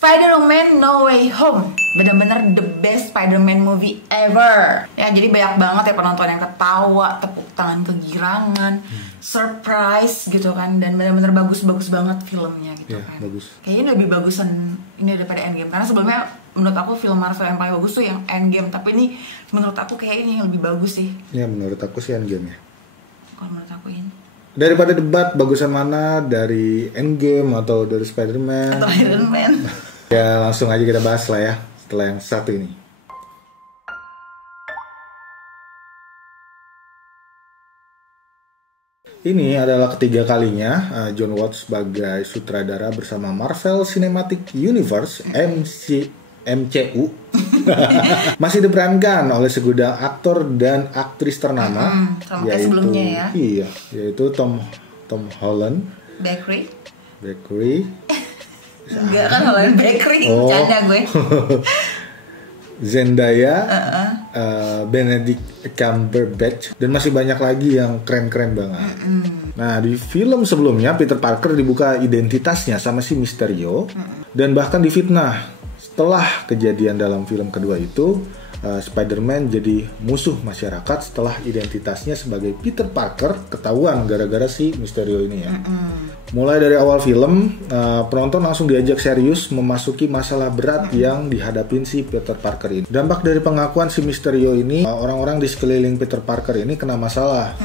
Spider-Man No Way Home bener-bener the best Spider-Man movie ever. Ya, jadi banyak banget ya penonton yang ketawa, tepuk tangan kegirangan, surprise gitu kan, dan bener-bener bagus-bagus banget filmnya gitu kan. Bagus. Kayaknya lebih bagusan ini daripada Endgame, karena sebelumnya menurut aku film Marvel yang paling bagus tuh yang Endgame, tapi ini menurut aku kayak ini yang lebih bagus sih. Ya menurut aku sih Endgame ya. Kalau menurut aku ini. Daripada debat bagusan mana, dari Endgame atau dari Spider-Man Atau Iron Man. Ya langsung aja kita bahas lah ya setelah yang satu ini. Ini adalah ketiga kalinya Jon Watts sebagai sutradara bersama Marvel Cinematic Universe MCU masih diperankan oleh segudang aktor dan aktris ternama, sama sebelumnya ya. Iya, yaitu Tom Holland, Bakery. Enggak kan Holland Bakery, canda gue. Zendaya, Benedict Cumberbatch, dan masih banyak lagi yang keren-keren banget. Nah, di film sebelumnya Peter Parker dibuka identitasnya sama si Mysterio dan bahkan difitnah. Setelah kejadian dalam film kedua itu, Spider-Man jadi musuh masyarakat setelah identitasnya sebagai Peter Parker ketahuan gara-gara si Mysterio ini ya. Mulai dari awal film, penonton langsung diajak serius memasuki masalah berat yang dihadapin si Peter Parker ini. Dampak dari pengakuan si Mysterio ini, orang-orang di sekeliling Peter Parker ini kena masalah.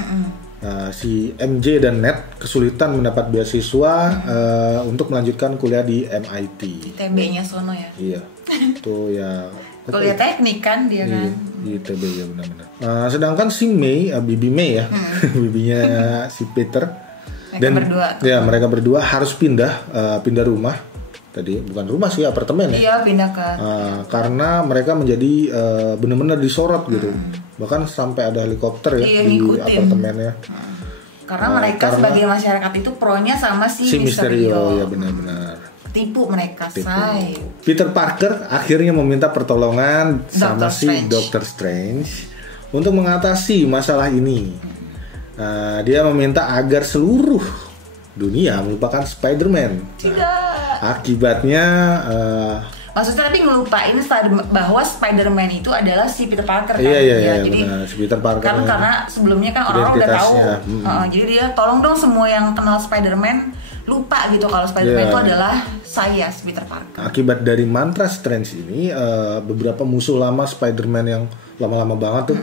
Si MJ dan Ned kesulitan mendapat beasiswa untuk melanjutkan kuliah di MIT. ITB-nya sono ya. Iya. Itu ya kuliah teknik kan dia kan. Di ITB ya benar-benar. Sedangkan si Bibi May ya, bibinya si Peter. Mereka berdua harus pindah rumah. Tadi bukan rumah sih, apartemen ya. Iya, pindah ke. Karena mereka menjadi benar-benar disorot gitu. Bahkan sampai ada helikopter ya di apartemennya. Karena mereka sebagai masyarakat itu pronya sama si Mysterio. Ya benar-benar. Tipu mereka, say. Peter Parker akhirnya meminta pertolongan sama si Doctor Strange untuk mengatasi masalah ini. Dia meminta agar seluruh dunia melupakan Spider-Man. Akibatnya maksudnya tapi ngelupain bahwa Spider-Man itu adalah si Peter Parker kan. Iya, jadi benar, si Peter Parker kan karena sebelumnya kan orang-orang udah tahu. Jadi dia tolong dong semua yang kenal Spider-Man lupa gitu kalau Spider-Man itu adalah saya, Peter Parker. Akibat dari mantra Strange ini, beberapa musuh lama Spider-Man yang lama-lama banget tuh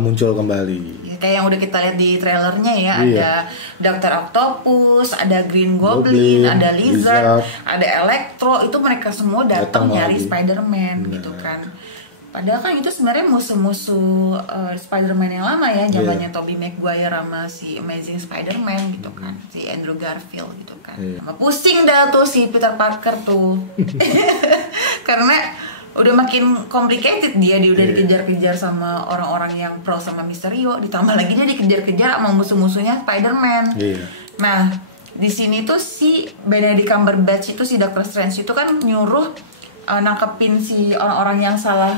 muncul kembali. Ya, kayak yang udah kita lihat di trailernya ya, ada Dr. Octopus, ada Green Goblin, ada Lizard, ada Electro, itu mereka semua datang nyari Spider-Man gitu kan. Padahal kan itu sebenarnya musuh-musuh Spider-Man yang lama ya, zamannya Tobey Maguire sama si Amazing Spider-Man gitu kan, si Andrew Garfield gitu kan. Sama pusing dah tuh si Peter Parker tuh. Karena udah makin complicated dia udah dikejar-kejar sama orang-orang yang pro sama Mysterio, ditambah lagi dia dikejar-kejar sama musuh-musuhnya Spider-Man. Nah, di sini tuh si Benedict Cumberbatch itu si Doctor Strange itu kan nyuruh nangkepin si orang-orang yang salah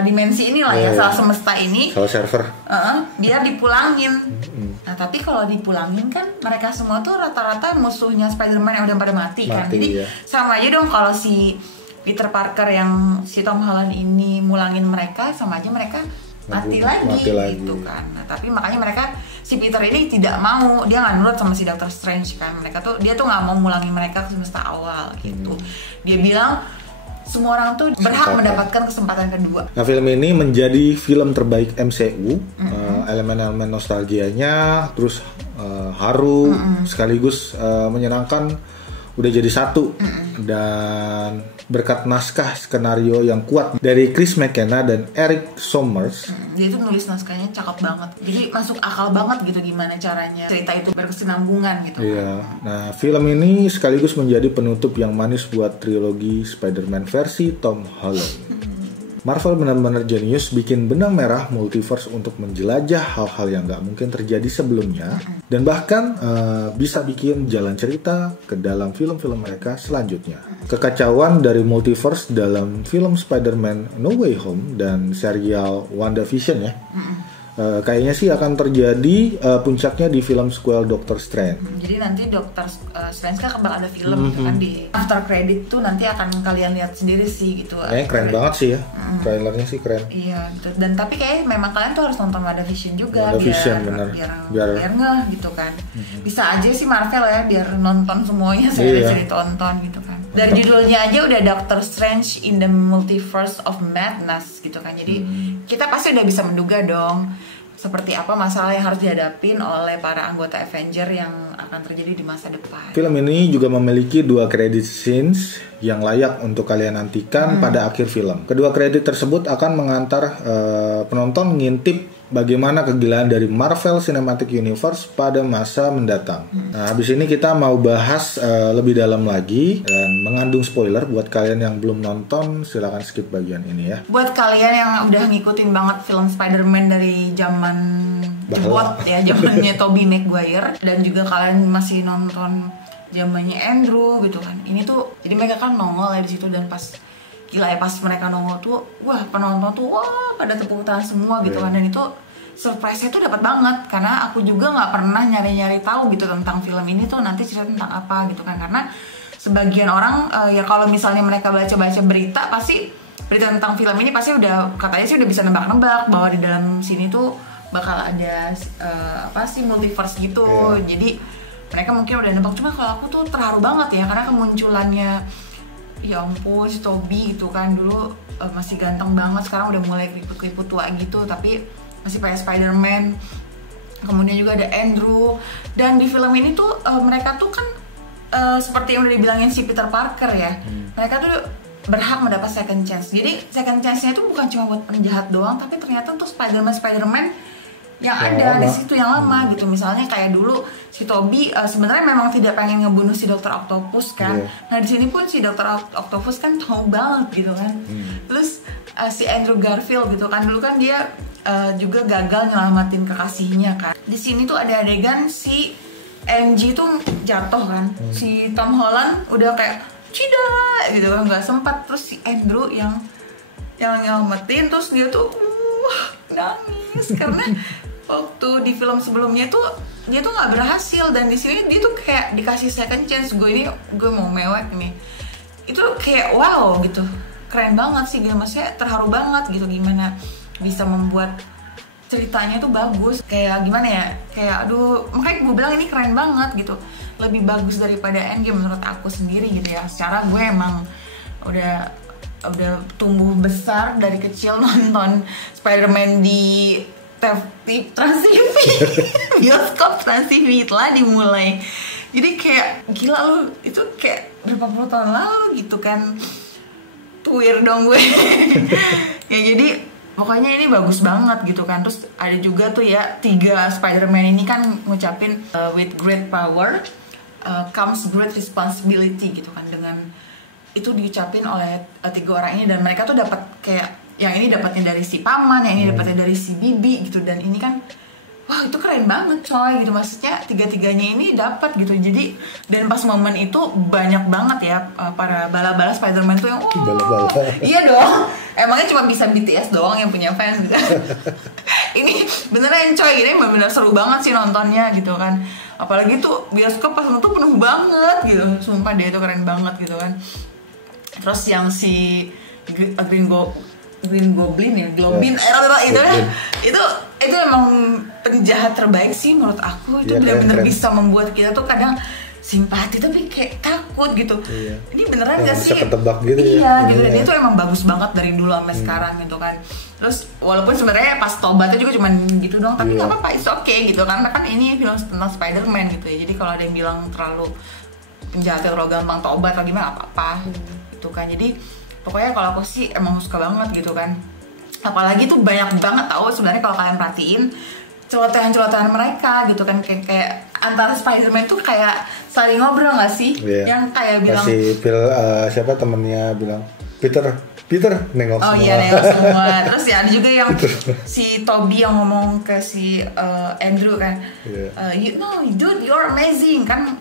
dimensi inilah salah semesta ini, salah server. Biar dipulangin. Nah, tapi kalau dipulangin kan mereka semua tuh rata-rata musuhnya Spider-Man yang udah pada mati kan. Jadi sama aja dong kalau si Peter Parker yang si Tom Holland ini mulangin mereka, sama aja mereka mati lagi gitu kan. Nah, tapi makanya mereka, si Peter ini tidak mau, dia nggak nurut sama si Doctor Strange kan. Dia tuh nggak mau mulangin mereka ke semesta awal gitu. Dia bilang semua orang tuh berhak mendapatkan kesempatan kedua. Nah, film ini menjadi film terbaik MCU. Elemen-elemen nostalgianya terus haru sekaligus menyenangkan udah jadi satu. Dan berkat naskah skenario yang kuat dari Chris McKenna dan Eric Sommers, dia tuh nulis naskahnya cakep banget, jadi masuk akal banget gitu gimana caranya cerita itu berkesinambungan gitu. Nah, film ini sekaligus menjadi penutup yang manis buat trilogi Spider-Man versi Tom Holland. Marvel benar-benar jenius bikin benang merah multiverse untuk menjelajah hal-hal yang gak mungkin terjadi sebelumnya, dan bahkan bisa bikin jalan cerita ke dalam film-film mereka selanjutnya. Kekacauan dari multiverse dalam film Spider-Man No Way Home dan serial WandaVision ya, Kayaknya sih akan terjadi puncaknya di film sequel Doctor Strange. Jadi nanti Doctor Strange kan bakal ada film gitu kan di after credit tuh nanti akan kalian lihat sendiri sih gitu. Keren banget sih ya, trailernya sih keren. Iya gitu. Dan tapi kayak memang kalian tuh harus nonton WandaVision juga biar ngeh gitu kan. Bisa aja sih Marvel ya biar nonton semuanya seri ditonton gitu kan. Dari judulnya aja udah Doctor Strange in the Multiverse of Madness gitu kan. Jadi kita pasti udah bisa menduga dong seperti apa masalah yang harus dihadapin oleh para anggota Avenger yang akan terjadi di masa depan. Film ini juga memiliki 2 credit scenes yang layak untuk kalian nantikan pada akhir film. Kedua kredit tersebut akan mengantar penonton ngintip bagaimana kegilaan dari Marvel Cinematic Universe pada masa mendatang. Nah, habis ini kita mau bahas lebih dalam lagi dan mengandung spoiler buat kalian yang belum nonton, silakan skip bagian ini ya. Buat kalian yang udah ngikutin banget film Spider-Man dari zaman jebot ya, zamannya Tobey Maguire, dan juga kalian masih nonton zamannya Andrew gitu kan. Ini tuh jadi mereka kan nongol ya di situ, dan pas gila ya pas mereka nongol tuh wah penonton tuh wah pada tepuk tangan semua gitu kan. Dan itu surprise-nya tuh dapat banget karena aku juga nggak pernah nyari-nyari tahu gitu tentang film ini tuh nanti cerita tentang apa gitu kan. Karena sebagian orang ya kalau misalnya mereka baca-baca berita pasti berita tentang film ini pasti udah katanya sih udah bisa nebak-nebak bahwa di dalam sini tuh bakal ada apa sih multiverse gitu. Jadi mereka mungkin udah nebak, cuma kalau aku tuh terharu banget ya karena kemunculannya ya ampun si Tobey gitu kan dulu masih ganteng banget, sekarang udah mulai keriput-keriput tua gitu tapi masih kayak Spider-Man. Kemudian juga ada Andrew, dan di film ini tuh mereka tuh kan seperti yang udah dibilangin si Peter Parker ya, mereka tuh berhak mendapat second chance. Jadi second chance-nya itu bukan cuma buat penjahat doang, tapi ternyata tuh Spider-Man yang ada di situ yang lama gitu. Misalnya kayak dulu si Tobey sebenarnya memang tidak pengen ngebunuh si Dr. Octopus kan. Nah di sini pun si Dr. Octopus kan tahu banget gitu kan. Terus si Andrew Garfield gitu kan dulu kan dia juga gagal nyelamatin kekasihnya kan. Di sini tuh ada adegan si MJ tuh jatuh kan. Si Tom Holland udah kayak cida gitu kan nggak sempat, terus si Andrew yang nyelamatin, terus dia tuh nangis karena waktu di film sebelumnya tuh dia tuh nggak berhasil, dan di sini dia tuh kayak dikasih second chance. Gue mau mewek nih, itu kayak wow gitu, keren banget sih, maksudnya terharu banget gitu gimana bisa membuat ceritanya tuh bagus, kayak gimana ya, kayak aduh makanya gue bilang ini keren banget gitu, lebih bagus daripada Endgame menurut aku sendiri gitu ya. Secara gue emang udah tumbuh besar dari kecil nonton Spider-Man di Trans TV bioskop Trans TV telah dimulai, jadi kayak gila lu itu kayak berapa puluh tahun lalu gitu kan, tuir dong gue ya. Jadi pokoknya ini bagus banget gitu kan. Terus ada juga tuh ya 3 Spider-Man ini kan ngucapin with great power comes great responsibility gitu kan. Dengan itu diucapin oleh 3 orang ini, dan mereka tuh dapat kayak yang ini dapatnya dari si paman, yang ini dapatnya dari si bibi gitu. Dan ini kan wah itu keren banget coy gitu, maksudnya 3-3-nya ini dapat gitu. Jadi dan pas momen itu banyak banget ya para bala-bala Spider-Man tuh yang bala-bala. Iya dong, emangnya cuma bisa BTS doang yang punya fans gitu. Ini beneran coy, ini bener-bener seru banget sih nontonnya gitu kan. Apalagi tuh bioskop pas nonton penuh banget gitu, sumpah dia itu keren banget gitu kan. Terus yang si Green Goblin ya, itu emang penjahat terbaik sih menurut aku. Itu benar-benar bisa membuat kita tuh kadang simpati tapi kayak takut gitu. Ini beneran gak sih? Bisa ketebak gitu ya. Iya gitu. Dan itu emang bagus banget dari dulu sampai sekarang gitu kan. Terus walaupun sebenarnya pas tobatnya juga cuman gitu doang, tapi nggak apa-apa, it's okay gitu karena kan ini film tentang Spider-Man gitu ya. Jadi kalau ada yang bilang terlalu penjahatnya terlalu gampang tobat atau gimana, apa-apa gitu kan. Jadi pokoknya kalau aku sih emang suka banget gitu kan. Apalagi tuh banyak banget tahu sebenarnya kalau kalian perhatiin celotehan-celotehan mereka gitu kan, kayak antara Spider-Man tuh kayak saling ngobrol nggak sih? Yang kayak bilang siapa temennya bilang Peter nengok semua. Oh iya nengok semua. Terus ya ada juga yang si Tobey yang ngomong ke si Andrew kan, you know dude you're amazing kan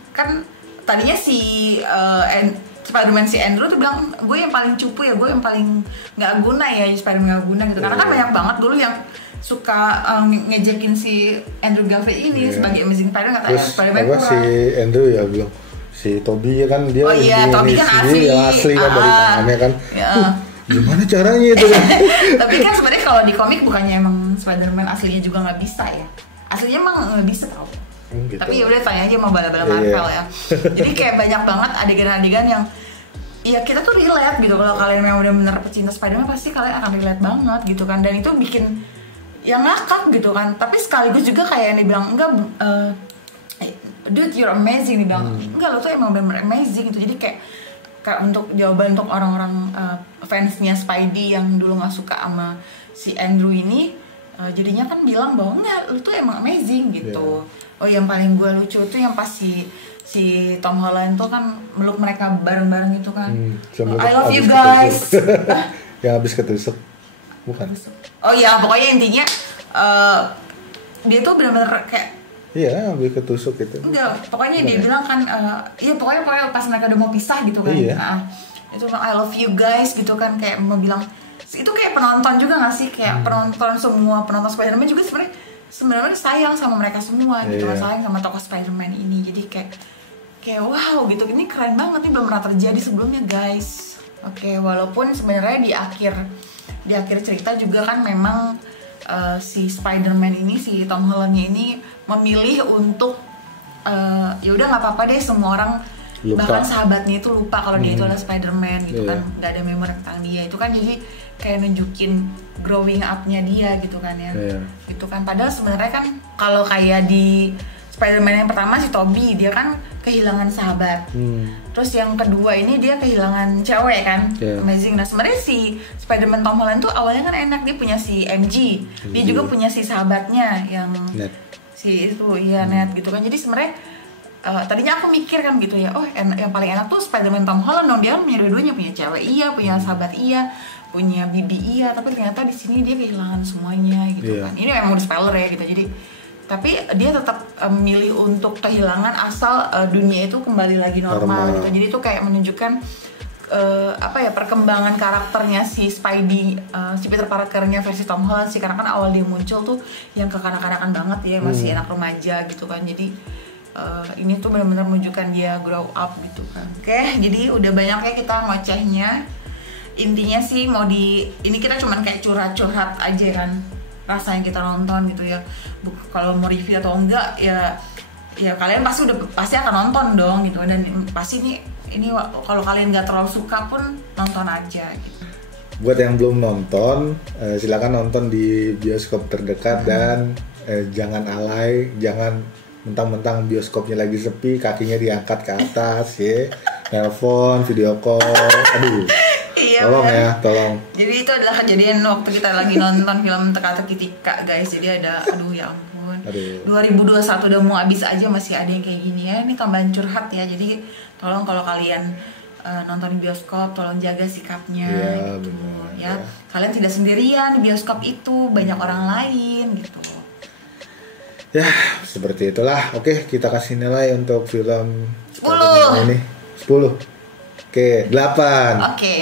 tadinya si Spider-Man si Andrew tuh bilang gue yang paling cupu ya, gue yang paling nggak guna ya, Spider-Man nggak guna gitu. Karena kan banyak banget dulu yang suka ngejekin si Andrew Garfield ini sebagai Amazing Spider-Man, katanya terus Spider-Man apa kurang. si Andrew ya bilang si Toby kan dia Toby kan asli kan dari tangannya kan. Gimana caranya itu kan? Tapi kan sebenarnya kalau di komik bukannya emang Spider-Man aslinya juga nggak bisa ya? Aslinya emang nggak bisa tau. Gitu. Tapi ya udah tanya aja sama bala-bala Marvel ya. Jadi kayak banyak banget adegan-adegan yang ya kita tuh relate gitu. Kalau kalian memang benar-benar pecinta Spider-Man pasti kalian akan relate banget gitu kan. Dan itu bikin yang ngakak gitu kan. Tapi sekaligus juga kayak yang dibilang enggak, dude you're amazing, dibilang enggak lo tuh emang benar-benar amazing gitu. Jadi kayak untuk jawaban untuk orang-orang fansnya Spidey yang dulu nggak suka sama si Andrew ini, jadinya kan bilang bahwa enggak, lu tuh emang amazing gitu. Oh yang paling gue lucu tuh yang pas si Tom Holland tuh kan meluk mereka bareng-bareng gitu kan. I love you guys. Yang habis ketusuk bukan? Oh ya pokoknya intinya dia tuh benar-benar kayak iya, habis ketusuk gitu. Enggak, pokoknya dia bilang kan, iya pokoknya pas mereka udah mau pisah gitu kan. Itu I love you guys gitu kan, kayak mau bilang itu kayak penonton juga nggak sih, kayak penonton Spider-Man juga sebenarnya sayang sama mereka semua gitu, sayang sama tokoh Spider-Man ini. Jadi kayak wow gitu, ini keren banget nih, belum pernah terjadi sebelumnya guys. Oke, walaupun sebenarnya di akhir cerita juga kan memang si Spider-Man ini, si Tom Holland-nya ini memilih untuk ya udah nggak apa-apa deh, semua orang lupa. Bahkan sahabatnya itu lupa kalau dia itu adalah Spider-Man gitu kan, nggak ada memori tentang dia. Itu kan jadi kayak nunjukin growing up-nya dia gitu kan ya. Gitu kan, padahal sebenarnya kan kalau kayak di Spider-Man yang pertama si Tobey dia kan kehilangan sahabat. Terus yang kedua ini dia kehilangan cewek kan, Amazing. Nah sebenarnya si Spider-Man Tom Holland tuh awalnya kan enak, dia punya si MJ. Dia juga punya si sahabatnya yang si itu Ned gitu kan. Jadi sebenarnya tadinya aku mikir kan gitu ya, yang paling enak tuh Spider-Man Tom Holland dong, dia punya dua-duanya, punya cewek iya, punya sahabat iya, punya bibi iya. Tapi ternyata di sini dia kehilangan semuanya gitu kan. Ini memang udah spoiler ya gitu. Jadi tapi dia tetap milih untuk kehilangan asal dunia itu kembali lagi normal gitu. Jadi itu kayak menunjukkan perkembangan karakternya si Spidey, si Peter Parker-nya versi Tom Holland sih. Karena kan awal dia muncul tuh yang kekanak-kanakan banget ya, masih anak remaja gitu kan. Jadi ini tuh benar-benar menunjukkan dia grow up gitu kan. Oke, jadi udah banyak ya kita ngocehnya. Intinya sih ini kita cuman kayak curhat-curhat aja kan, rasa yang kita nonton gitu ya. Kalau mau review atau enggak ya kalian pasti akan nonton dong gitu. Dan pasti ini kalau kalian nggak terlalu suka pun nonton aja gitu. Buat yang belum nonton, silakan nonton di bioskop terdekat. Dan jangan alay, jangan mentang-mentang bioskopnya lagi sepi kakinya diangkat ke atas ya, telepon, video call, aduh. Iya, tolong. Jadi itu adalah kejadian waktu kita lagi nonton film Teka-teki Tika guys. Jadi ada, ya ampun. 2021 udah mau habis aja masih ada yang kayak gini ya. Ini tambahan curhat ya. Jadi tolong kalau kalian nonton di bioskop, tolong jaga sikapnya gitu ya. Kalian tidak sendirian di bioskop itu, banyak orang lain gitu. Ya, seperti itulah. Oke, kita kasih nilai untuk film 10 ini. 10. Oke, 8. Oke.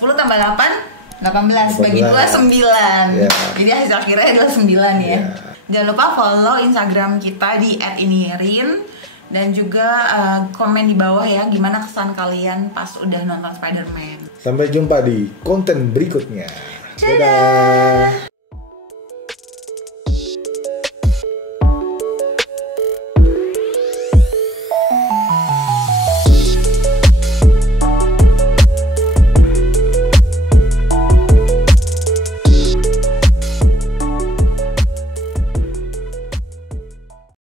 10 tambah 8, 18. Bagi 2, 9. Jadi hasil akhirnya adalah 9 ya. Jangan lupa follow Instagram kita di @inirin. Dan juga komen di bawah ya, gimana kesan kalian pas udah nonton Spider-Man. Sampai jumpa di konten berikutnya. Dadah.